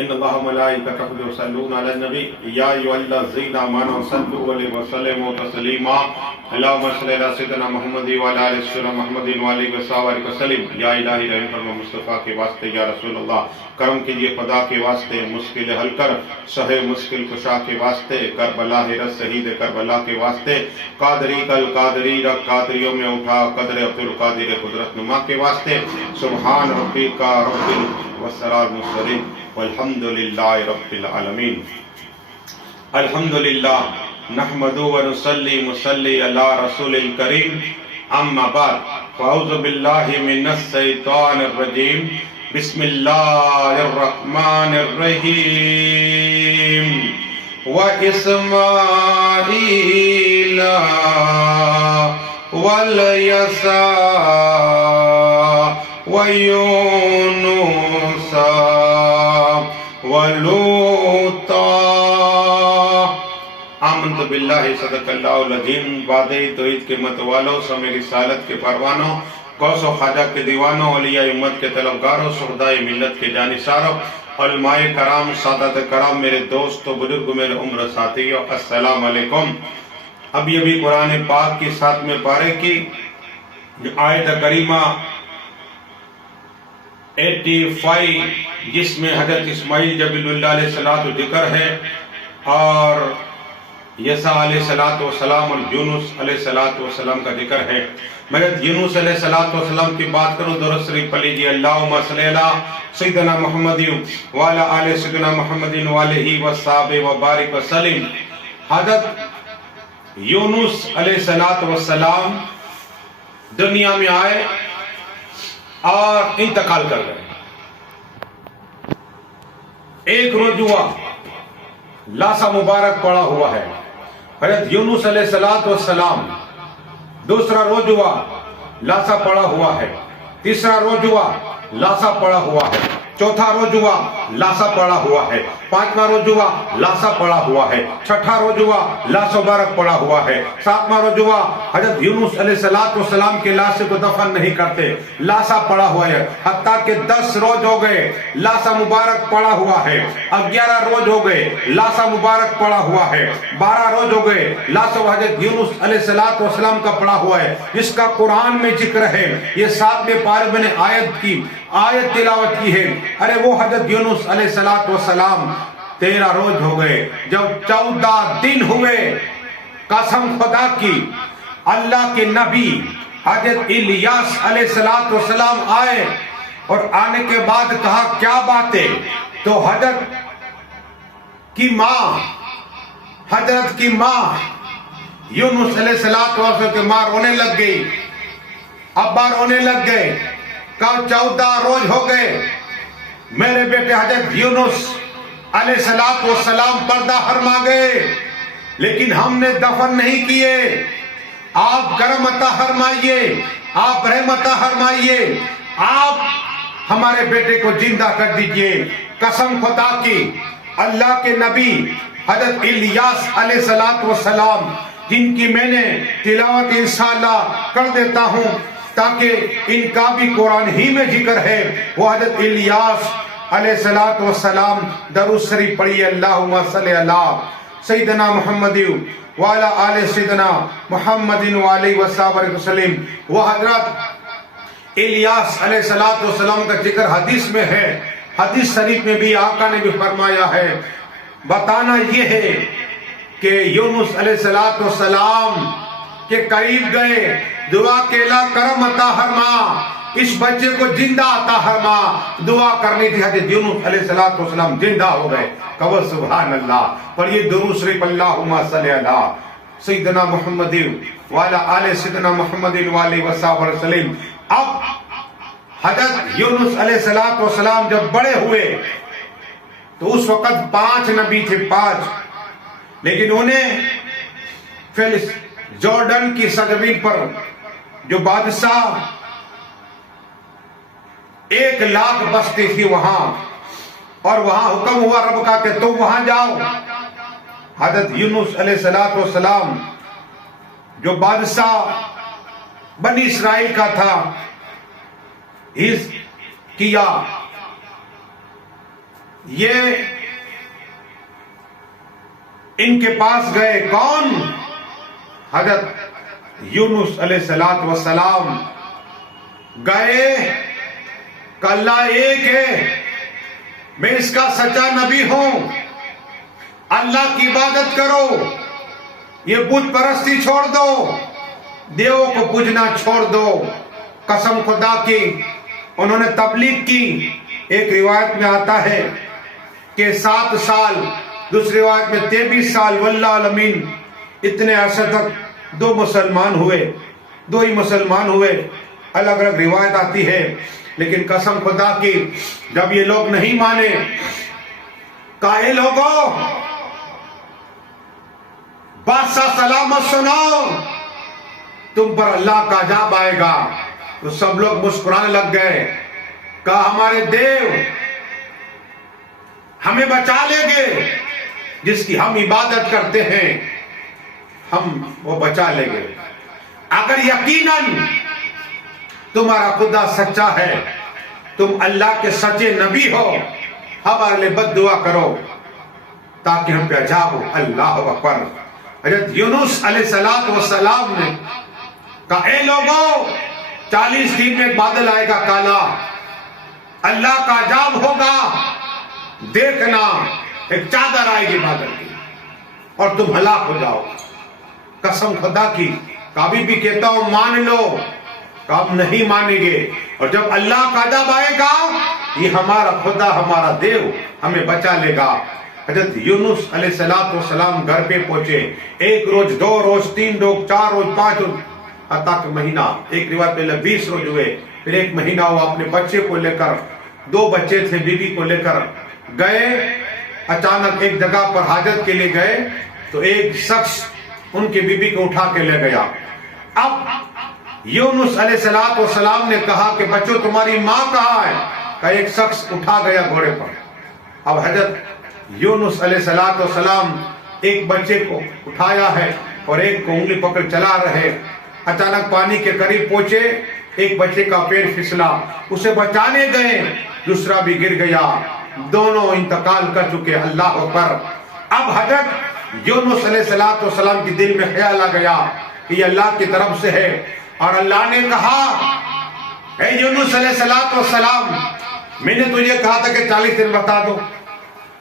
ان اللہ ملائکتہ یصلون علی النبی یا ایھا الذین آمنوا صلوا علیہ وسلموا تسلیما اللہم صل علی سیدنا محمد وعلی آل سیدنا محمد وعلیہ وسلم وسلم یا الہی رحم فرما مصطفیٰ کے واسطے یا رسول اللہ کرم کیجئے خدا کے واسطے مشکل حل کر شہ مشکل کشا کے واسطے کربلا حیرت شہید کربلا کے واسطے قادری کل قادری رکھ قادریوں میں اٹھا قدر عبدالقادر قدرت نما کے واسطے سبحان ربک رب والسلام المرسلین والحمد للہ رب العالمین الحمد للہ نحمد و نصلی علی رسول الکریم اما بعد فاعوذ باللہ من الشیطان الرجیم بسم اللہ الرحمن الرحیم وَإِسْمَاعِيلَ وَالْيَسَعَ وَيُونُسَ وَلُوطًا آمنت باللہ صدق اللہ العظیم وعدہ توحید کے متوالوں سمے رسالت کے پروانوں غوث و خواجہ کے دیوانوں اولیاء امت کے طلبگاروں شہدائے ملت کے جانثاروں علماء کرام سادات کرام میرے دوست و بزرگ میرے عمر ساتھیوں السلام علیکم۔ ابھی قرآن پاک کی 7ویں پارے کی آیت کریمہ 85 جس میں حضرت اسماعیل جبیل اللہ علیہ الصلوۃ ذکر ہے اور یسع علیہ السلام اور یونس علیہ السلام کا ذکر ہے۔ میں یونس علیہ السلام کی بات کروں درود شریف پڑھ لیجیے اللہم صلی علی سیدنا محمد وعلی آل سیدنا محمد وعلیہ وصحبہ وبارک وسلم۔ حضرت یونس علیہ السلام دنیا میں آئے اور انتقال کر گئے۔ ایک روز ہوا لاشا مبارک پڑا ہوا ہے حضرت یونس علیہ السلام، دوسرا روز ہوا لاشا پڑا ہوا ہے، تیسرا روز ہوا لاشا پڑا ہوا ہے، چوتھا روز ہوا لاشا پڑا ہوا ہے، پانچواں روز ہوا لاشا پڑا ہوا ہے، چھٹا روز ہوا لاش مبارک پڑا ہوا ہے، ساتواں روز ہوا حضرت یونس علیہ السلام کے لاش کو دفن نہیں کرتے، لاشا پڑا ہوا ہے، حتیٰ کہ 10 روز ہو گئے لاشا مبارک پڑا ہوا ہے، 11 روز ہو گئے لاشا مبارک پڑا ہوا ہے، 12 روز ہو گئے لاشا حضرت یونس علیہ السلام کا پڑا ہوا ہے، جس کا قرآن میں ذکر ہے۔ یہ 7ویں پارے میں نے آیت تلاوت کی ہے۔ ارے وہ حضرت یونس علیہ السلام 13 روز ہو گئے، جب 14 دن ہوئے قسم خدا کی اللہ کے نبی حضرت الیاس علیہ السلام آئے اور آنے کے بعد کہا کیا بات ہے؟ تو حضرت کی ماں یونس علیہ السلام کی ماں رونے لگ گئی، ابا رونے لگ گئے، کہا 14 روز ہو گئے میرے بیٹے حضرت یونس علیہ السلام پردہ فرما گئے، لیکن ہم نے دفن نہیں کیے، آپ کرم عطا فرمائیے، آپ رحم عطا فرمائیے، آپ ہمارے بیٹے کو زندہ کر دیجئے۔ قسم خدا کی اللہ کے نبی حضرت الیاس علیہ السلام جن کی میں نے تلاوت انشاءاللہ کر دیتا ہوں تاکہ ان کا بھی قرآن ہی میں ذکر ہے، وہ حضرت الیاس علیہ السلام درود شریف پڑھیے اللہم صلی علی سیدنا محمد وعلی آل سیدنا محمد وعلیہ وصحبہ وسلم۔ وہ حضرت الیاس علیہ السلام کا ذکر حدیث میں ہے، حدیث شریف میں بھی آقا نے بھی فرمایا ہے۔ بتانا یہ ہے کہ یونس علیہ السلام کے قریب گئے، دعا کے لا کرم عطا فرما، اس بچے کو زندہ عطا فرما، دعا کرنی تھی، حضرت یونس علیہ السلام زندہ ہو گئے۔ کہو سبحان اللہ، پڑھیے درود شریف اللہم صلی علی سیدنا محمد وعلی آل سیدنا محمد وعلیہ وصحبہ وسلم۔ اب حضرت یونس علیہ السلام جب بڑے ہوئے تو اس وقت 5 نبی تھے، 5، لیکن انہیں جارڈن کی سرزمین پر جو بادشاہ 1,00,000 بستی تھی وہاں، اور وہاں حکم ہوا رب کا کہ تم وہاں جاؤ۔ حضرت یونس علیہ السلام جو بادشاہ بنی اسرائیل کا تھا کیا یہ ان کے پاس گئے کون؟ حضرت یونس علیہ السلام گئے کہ اللہ ایک ہے، میں اس کا سچا نبی ہوں، اللہ کی عبادت کرو، یہ بت پرستی چھوڑ دو، دیووں کو پوجنا چھوڑ دو۔ قسم خدا کی انہوں نے تبلیغ کی۔ ایک روایت میں آتا ہے کہ 7 سال، دوسری روایت میں 23 سال، واللہ العالمین اتنے عرصے تک 2 مسلمان ہوئے، 2 ہی مسلمان ہوئے، الگ الگ روایت آتی ہے۔ لیکن قسم خدا کی جب یہ لوگ نہیں مانے، کہا اے لوگوں بادشاہ سلامت سنو، تم پر اللہ کا عذاب آئے گا، تو سب لوگ مسکرانے لگ گئے۔ کہا ہمارے دیو ہمیں بچا لیں گے، جس کی ہم عبادت کرتے ہیں ہم وہ بچا لیں گے۔ اگر یقیناً تمہارا خدا سچا ہے، تم اللہ کے سچے نبی ہو، ہمارے لیے بد دعا کرو تاکہ ہم پہ عذاب ہو۔ اللہ اکبر۔ حضرت یونس علیہ السلام نے کہا اے لوگوں 40 دن میں بادل آئے گا کالا، اللہ کا عذاب ہوگا، دیکھنا ایک چادر آئے گی بادل کی اور تم ہلاک ہو جاؤ۔ قسم خدا کی کبھی بھی کہتا ہوں مان لو، ہم نہیں مانیں گے، اور جب اللہ کا عذاب آئے گا یہ ہمارا خدا، ہمارا دیو ہمیں بچا لے گا۔ حضرت یونس علیہ السلام گھر پہ پہنچے، 1 روز 2 روز 3 روز 4 روز 5 روز حتیٰ کہ مہینہ، ایک روایت پہلے 20 روز ہوئے، پھر 1 مہینہ ہوا۔ اپنے بچے کو لے کر، 2 بچے تھے، بیوی کو لے کر گئے۔ اچانک ایک جگہ پر حاجت کے لیے گئے تو ایک شخص ان کی بیوی کو اٹھا کے لے گیا۔ اب یونس علیہ السلام نے کہا کہ بچوں تمہاری ماں کہاں ہے؟ کہ ایک شخص اٹھا گیا گھوڑے پر۔ اب حضرت یونس علیہ السلام ایک بچے کو اٹھایا ہے اور ایک کو انگلی پکڑ چلا رہے۔ اچانک پانی کے قریب پہنچے، ایک بچے کا پیر پھسلا، اسے بچانے گئے، دوسرا بھی گر گیا، دونوں انتقال کر چکے۔ اللہ اکبر۔ اب حضرت یونس علیہ السلام کی دل میں خیال آ گیا کہ یہ اللہ کی طرف سے ہے، اور اللہ نے کہا اے یونس علیہ السلام میں نے تجھے کہا تھا کہ 40 دن بتا دو،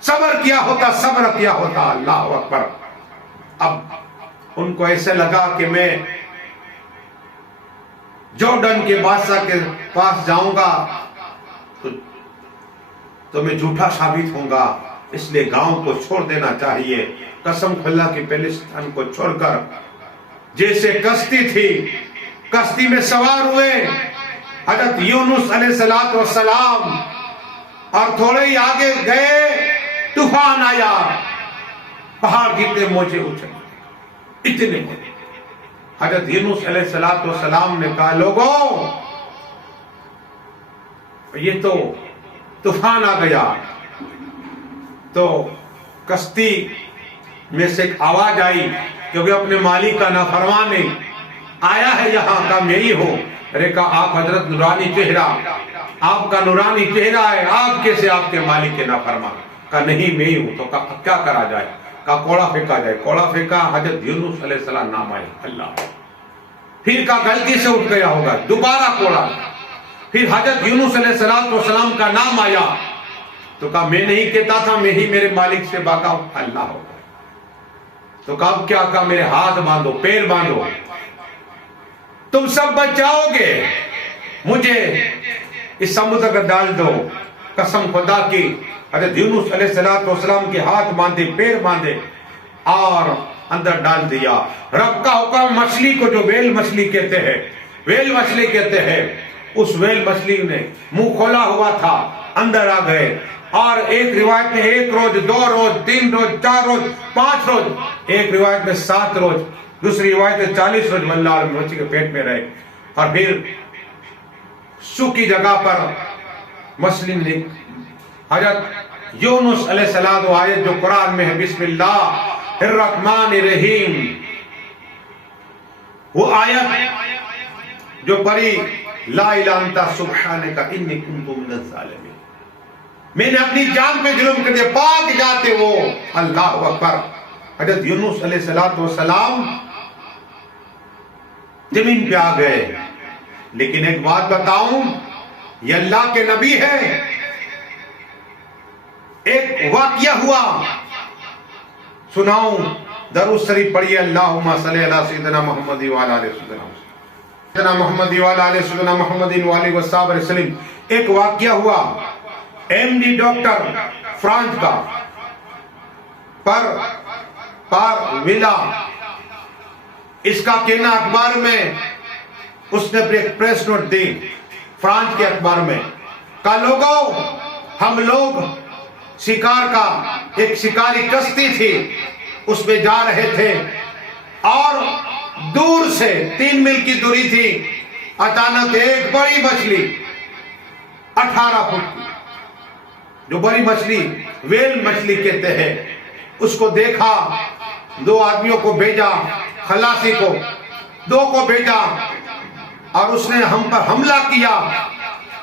صبر کیا ہوتا، صبر کیا ہوتا۔ اللہ اکبر۔ اب ان کو ایسے لگا کہ میں جورڈن کے بادشاہ کے پاس جاؤں گا تو میں جھوٹا ثابت ہوں گا، اس لیے گاؤں کو چھوڑ دینا چاہیے۔ قسم خدا کی فلسطین کو چھوڑ کر جیسے کشتی تھی، کشتی میں سوار ہوئے حضرت یونس علیہ السلام، اور تھوڑے ہی آگے گئے طوفان آیا، پہاڑ جتنے موجے اچھلے، اتنے موجے۔ حضرت یونس علیہ السلام نے کہا لوگوں یہ تو طوفان آ گیا۔ تو کشتی میں سے ایک آواز آئی، کیونکہ اپنے مالک کا نافرمان آیا ہے یہاں کا میں ہی ہوں۔ ارے کہا آپ حضرت نورانی چہرہ، آپ کا نورانی چہرہ ہے، آپ کیسے آپ کے مالک کے نافرمان؟ کہا نہیں میں ہی ہوں۔ تو کہا کیا کرا جائے؟ کہا کوڑا پھینکا جائے۔ کوڑا پھینکا، حضرت یونس علیہ السلام نام آئے۔ اللہ۔ پھر کہا غلطی سے اٹھ گیا ہوگا، دوبارہ کوڑا۔ پھر حضرت یونس علیہ السلام کا نام آیا تو کہا میں نہیں کہتا تھا، میں ہی میرے مالک سے بھاگا ہوں۔ اللہ ہوگا۔ تو کہا کیا؟ کہا میرے ہاتھ باندھو، پیر باندھو، تم سب بچ جاؤ گے، مجھے اس سمندر کا ڈال دو۔ قسم خدا کی حضرت یونس علیہ السلام کے ہاتھ باندھے، پیر باندھے اور اندر ڈال دیا۔ رب کا حکم، مچھلی کو جو ویل مچھلی کہتے ہیں، ویل مچھلی کہتے ہیں، اس ویل مچھلی نے منہ کھولا ہوا تھا، اندر آ گئے۔ اور ایک روایت میں 1 روز 2 روز 3 روز 4 روز 5 روز، ایک روایت میں 7 روز، دوسری روایت میں 40 روز واللہ مچھلی کے پیٹ میں رہے۔ اور پھر سوکھی جگہ پر مچھلی نے حضرت یونس علیہ السلام، آیت جو قرآن میں ہے، بسم اللہ الرحمن الرحیم، وہ آیت جو پڑھی لا الہ الا انت سبحانک انی کنت من الظالمین، میں نے اپنی جان پہ ظلم کر دیا، پاک جاتے وہ، اللہ اکبر۔ حضرت یونس علیہ السلام زمین پہ آ گئے۔ لیکن ایک بات بتاؤں، یہ اللہ کے نبی ہے۔ ایک واقعہ ہوا، سناؤں، درود شریف پڑھیے، اللہم صلی علی سیدنا محمد وعلی آلہ سیدنا محمد وعلی آلہ سیدنا محمد وعلی وصحبہ وسلم۔ ایک واقعہ ہوا، ایم ڈی ڈاکٹر فرانس کا پر ویلا، اس کا کہنا اخبار میں، اس نے ایک پریس نوٹ دی فرانس کے اخبار میں، کہا لوگوں، ہم لوگ شکار کا، ایک شکاری کشتی تھی، اس میں جا رہے تھے اور دور سے 3 میل کی دوری تھی، اچانک ایک بڑی مچھلی 18 فٹ کی، جو بڑی مچھلی ویل مچھلی کہتے ہیں، اس کو دیکھا، 2 آدمیوں کو بھیجا، خلاصی کو 2 کو بھیجا، اور اس نے ہم پر حملہ کیا۔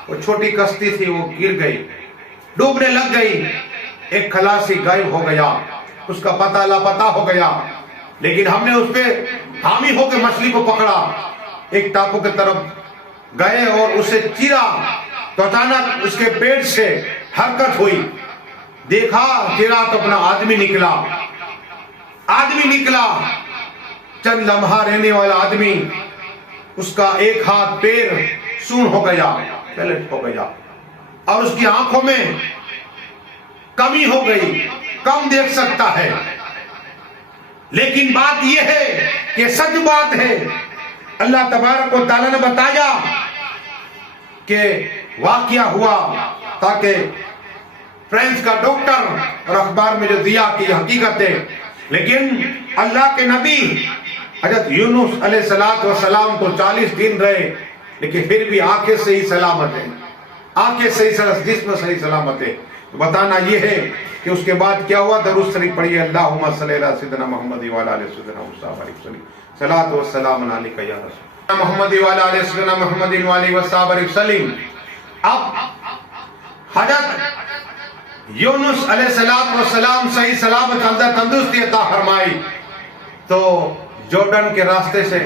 وہ چھوٹی کشتی تھی، وہ گر گئی، ڈوبنے لگ گئی، ایک خلاصی غائب ہو گیا، اس کا پتہ لاپتہ ہو گیا۔ لیکن ہم نے اس پہ حامی ہو کے مچھلی کو پکڑا، ایک ٹاپو کی طرف گئے اور اسے چیرا، تو اچانک اس کے پیٹ سے حرکت ہوئی، دیکھا، چیرا تو اپنا آدمی نکلا، چند لمحہ رہنے والا آدمی، اس کا ایک ہاتھ پیر سون ہو گیا، پیلٹ ہو گیا، اور اس کی آنکھوں میں کمی ہو گئی، کم دیکھ سکتا ہے۔ لیکن بات یہ ہے کہ سچ بات ہے، اللہ تبارک و تعالیٰ نے بتایا کہ واقعہ ہوا تاکہ فرانس کا ڈاکٹر اور اخبار میں جو دیا کہ یہ حقیقت ہے۔ لیکن اللہ کے نبی حضرت یونس علیہ السلام تو 40 دن رہے، لیکن پھر بھی آنکھیں صحیح سلامت ہے، آنکھیں صحیح سلامت، جسم صحیح سلامت ہے۔ بتانا یہ ہے کہ اس کے بعد کیا ہوا، درود شریف پڑھیے، اللہم صلی علی سیدنا محمد وعلی آلہ سیدنا وسلم، صلاۃ و سلام علیک یا رسول محمد وعلی آلہ سیدنا محمد وعلی وصحبہ وسلم۔ اب حضرت یونس علیہ السلام صحیح سلامت اندر تندرستی عطا فرمائی، تو جورڈن کے راستے سے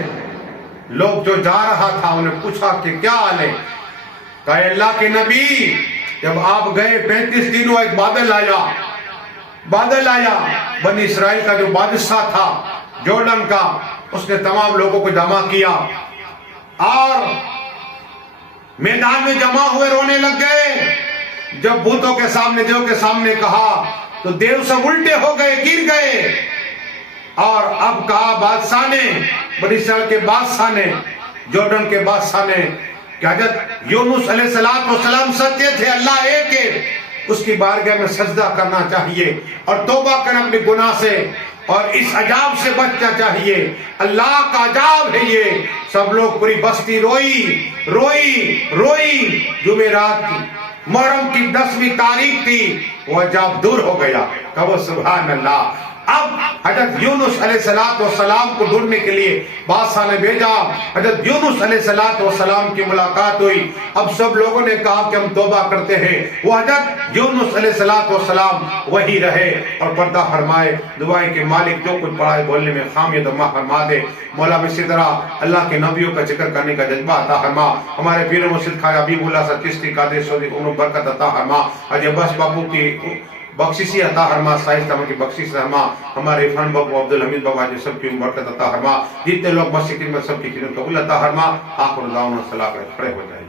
لوگ جو جا رہا تھا انہیں پوچھا کہ کیا حال ہے، کہا اللہ کے نبی، جب آپ گئے 35 دن ایک بادل آیا، بنی اسرائیل کا جو بادشاہ تھا جورڈن کا، اس نے تمام لوگوں کو جمع کیا اور میدان میں جمع ہوئے رونے لگ گئے۔ جب بتوں کے سامنے، دیو کے سامنے کہا تو دیو سب الٹے ہو گئے، گر گئے، اور اب کہا بادشاہ نے، بنی اسرائیل کے بادشاہ نے، جورڈن کے بادشاہ نے، کہ حضرت یونس علیہ السلام سچے تھے، اللہ ایک ہے، اس کی بارگاہ میں سجدہ کرنا چاہیے اور توبہ کرنا اپنے گناہ سے، اور اس عذاب سے بچنا چاہیے، اللہ کا عذاب ہے یہ۔ سب لوگ، پوری بستی روئی، جمعرات کی، محرم کی 10ویں تاریخ تھی، وہ عذاب دور ہو گیا، کہو سبحان اللہ۔ اب حضرت یونس علیہ السلام کو ڈھونڈنے کے لیے بادشاہ نے بھیجا، حضرت یونس علیہ السلام کی ملاقات ہوئی۔ اب سب لوگوں نے کہا کہ ہم توبہ کرتے ہیں، وہ حضرت یونس علیہ السلام وہی رہے اور پردہ فرمائے، دعائیں کہ مالک جو کچھ پڑھائے بولنے میں خامی دمہ فرما دے۔ مولا اسی طرح اللہ کے نبیوں کا ذکر کرنے کا جذبہ عطا فرما، ہمارے پیر مرشد خواجہ حبیب اللہ صاحب چشتی قادری سعودی انہوں برکت عطا فرما، حاجی عباس بابو کی بخششی عطا فرما، سائز تمام کی بخشش فرما، ہمارے عرفان بابو، عبدالحمید بابا جی سب کی برکت عطا فرما، جتنے لوگ مسجد میں سب کی خدمت قبول عطا فرما۔ آخر دعوانا صلاح کھڑے ہو جائے۔